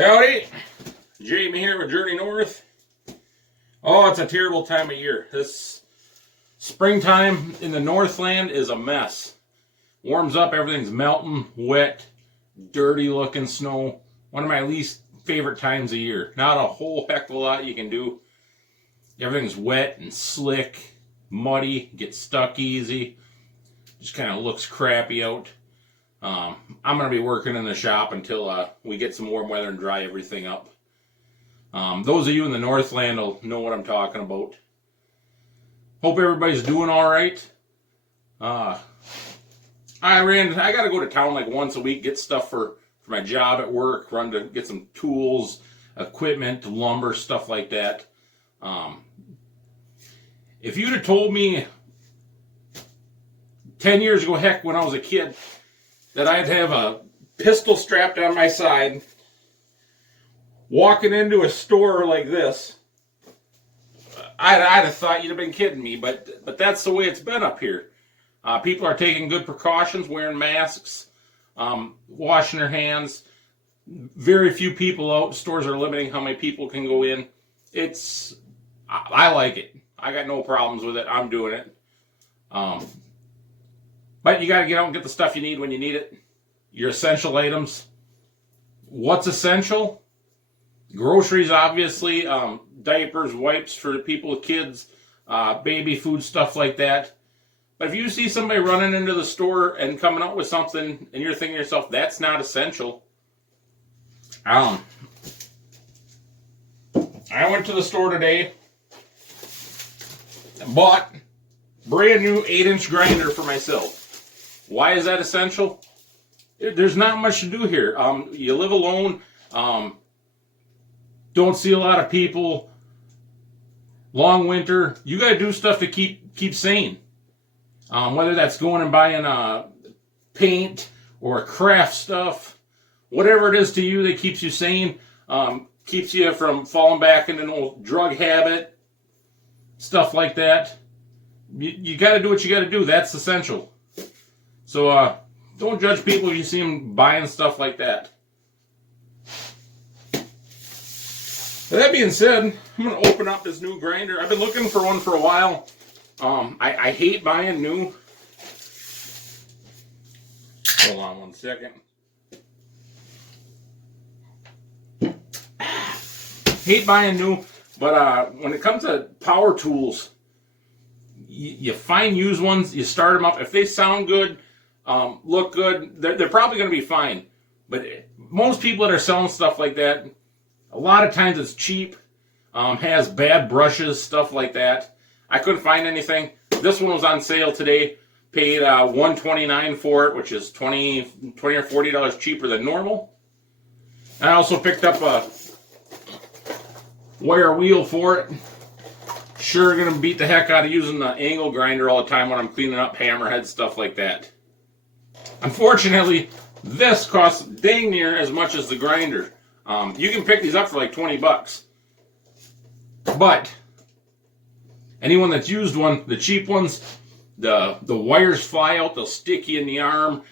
Howdy, Jamie here with Journey North. Oh, it's a terrible time of year. This springtime in the Northland is a mess. Warms up, everything's melting, wet, dirty looking snow. One of my least favorite times of year. Not a whole heck of a lot you can do. Everything's wet and slick, muddy, gets stuck easy. Just kind of looks crappy out. I'm going to be working in the shop until we get some warm weather and dry everything up. Those of you in the Northland will know what I'm talking about. Hope everybody's doing all right. I got to go to town like once a week, get stuff for my job at work, run to get some tools, equipment, lumber, stuff like that. If you'd have told me 10 years ago, heck, when I was a kid, that I'd have a pistol strapped on my side, walking into a store like this, I'd have thought you'd have been kidding me, but that's the way it's been up here. People are taking good precautions, wearing masks, washing their hands. Very few people out. Stores are limiting how many people can go in. I like it. I got no problems with it. I'm doing it. But you got to get out and get the stuff you need when you need it. Your essential items. What's essential? Groceries, obviously. Diapers, wipes for people with kids. Baby food, stuff like that. But if you see somebody running into the store and coming out with something and you're thinking to yourself, that's not essential. I went to the store today and bought brand new 8-inch grinder for myself. Why is that essential? There's not much to do here. You live alone. Don't see a lot of people. Long winter. You got to do stuff to keep sane. Whether that's going and buying paint or craft stuff, whatever it is to you that keeps you sane, keeps you from falling back into an old drug habit, stuff like that. You got to do what you got to do. That's essential. So don't judge people if you see them buying stuff like that. With that being said, I'm going to open up this new grinder. I've been looking for one for a while. I hate buying new. Hold on one second. Hate buying new, but when it comes to power tools, you find used ones, you start them up. If they sound good, look good, they're probably going to be fine. But most people that are selling stuff like that, a lot of times it's cheap, has bad brushes, stuff like that. I couldn't find anything. This one was on sale today. Paid $129 for it, which is $20 or $40 cheaper than normal. I also picked up a wire wheel for it. Sure gonna beat the heck out of using the angle grinder all the time when I'm cleaning up hammerhead, stuff like that. Unfortunately, this costs dang near as much as the grinder. You can pick these up for like 20 bucks. But anyone that's used one, the cheap ones, the wires fly out, they'll stick you in the arm.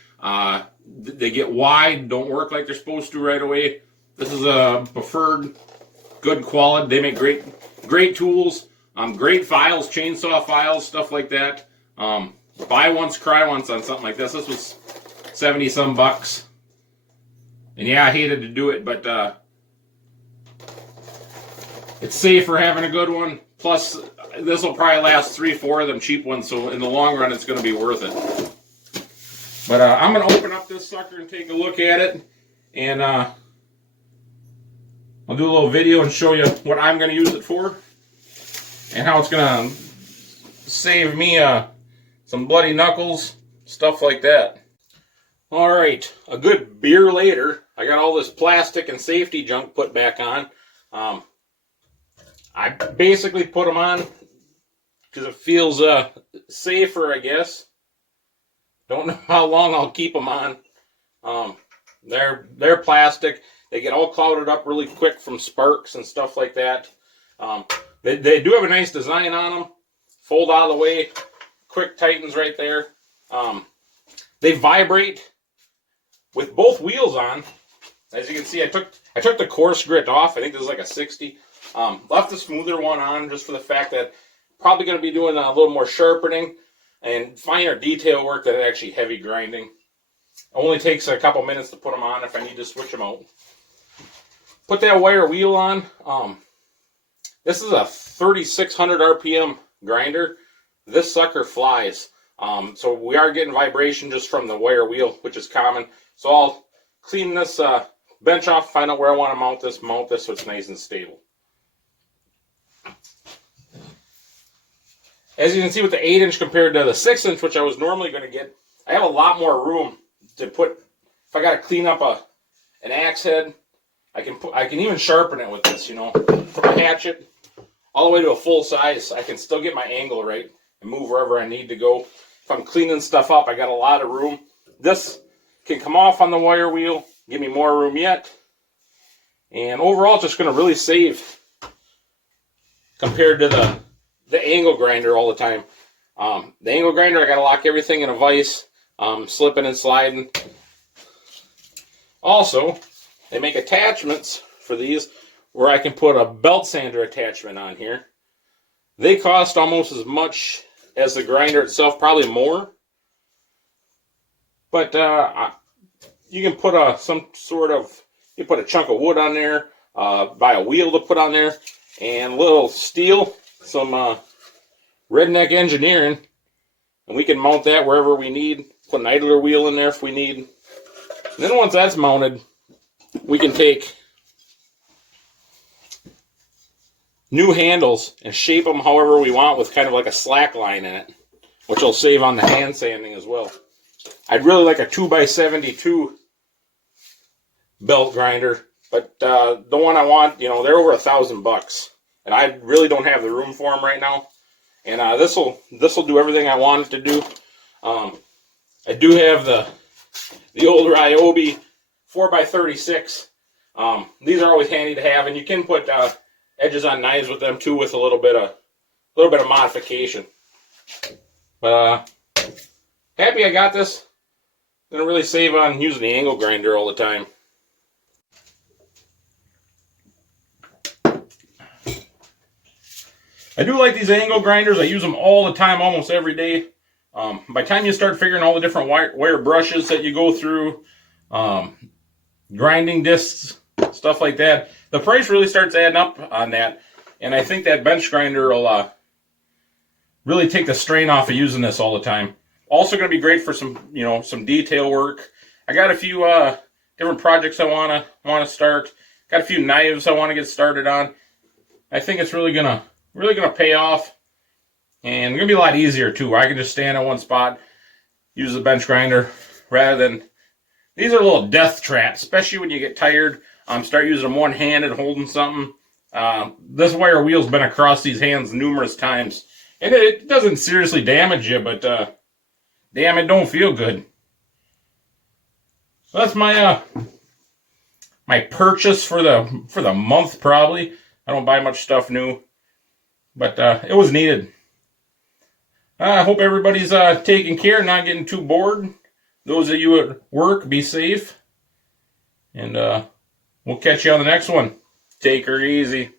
They get wide, don't work like they're supposed to right away. This is a preferred, good quality. They make great tools, great files, chainsaw files, stuff like that. Buy once, cry once on something like this. This was 70 some bucks. And yeah, I hated to do it, but it's safer having a good one. Plus, this will probably last 3-4 of them cheap ones, so in the long run, it's going to be worth it. But I'm going to open up this sucker and take a look at it, and I'll do a little video and show you what I'm going to use it for, and how it's going to save me some bloody knuckles, stuff like that. All right, a good beer later, I got all this plastic and safety junk put back on. I basically put them on because it feels safer, I guess. Don't know how long I'll keep them on. They're plastic. They get all clouded up really quick from sparks and stuff like that. They do have a nice design on them. Fold out of the way. Quick tightens right there. They vibrate with both wheels on. As you can see, I took the coarse grit off. I think this is like a 60. Left the smoother one on just for the fact that probably going to be doing a little more sharpening and finer detail work than actually heavy grinding. It only takes a couple minutes to put them on if I need to switch them out. Put that wire wheel on. This is a 3600 RPM grinder. This sucker flies. So we are getting vibration just from the wire wheel, which is common. So I'll clean this bench off, find out where I want to mount this so it's nice and stable. As you can see with the 8-inch compared to the 6-inch, which I was normally going to get, I have a lot more room to put. If I got to clean up an axe head, I can even sharpen it with this, you know. From a hatchet all the way to a full size, I can still get my angle right and move wherever I need to go. If I'm cleaning stuff up, I got a lot of room. This can come off on the wire wheel, give me more room yet. And overall, it's just going to really save compared to the angle grinder all the time. The angle grinder, I got to lock everything in a vise, slipping and sliding. Also, they make attachments for these where I can put a belt sander attachment on here. They cost almost as much as the grinder itself, probably more. But you can put you put a chunk of wood on there, buy a wheel to put on there, and a little steel, some redneck engineering, and we can mount that wherever we need. Put an idler wheel in there if we need. And then once that's mounted, we can take new handles and shape them however we want with kind of like a slack line in it, which will save on the hand sanding as well. I'd really like a 2x72 belt grinder, but the one I want, you know, they're over $1,000, and I really don't have the room for them right now. And this will do everything I want it to do. I do have the old Ryobi 4x36. These are always handy to have, and you can put edges on knives with them too, with a little bit of modification. But happy I got this. Gonna really save on using the angle grinder all the time. I do like these angle grinders. I use them all the time, almost every day. By the time you start figuring all the different wire brushes that you go through, grinding discs, stuff like that, the price really starts adding up on that. And I think that bench grinder will really take the strain off of using this all the time. Also going to be great for some detail work. I got a few different projects I want to start. Got a few knives I want to get started on. I think it's really gonna pay off, and it's gonna be a lot easier too. I can just stand at one spot, use the bench grinder, rather than these are little death traps, especially when you get tired. Start using them one-handed, holding something. This wire wheel's been across these hands numerous times, and it doesn't seriously damage you, but damn, it don't feel good. So that's my my purchase for the month probably. I don't buy much stuff new, but it was needed. I hope everybody's taking care, not getting too bored. Those of you at work, be safe, and we'll catch you on the next one. Take her easy.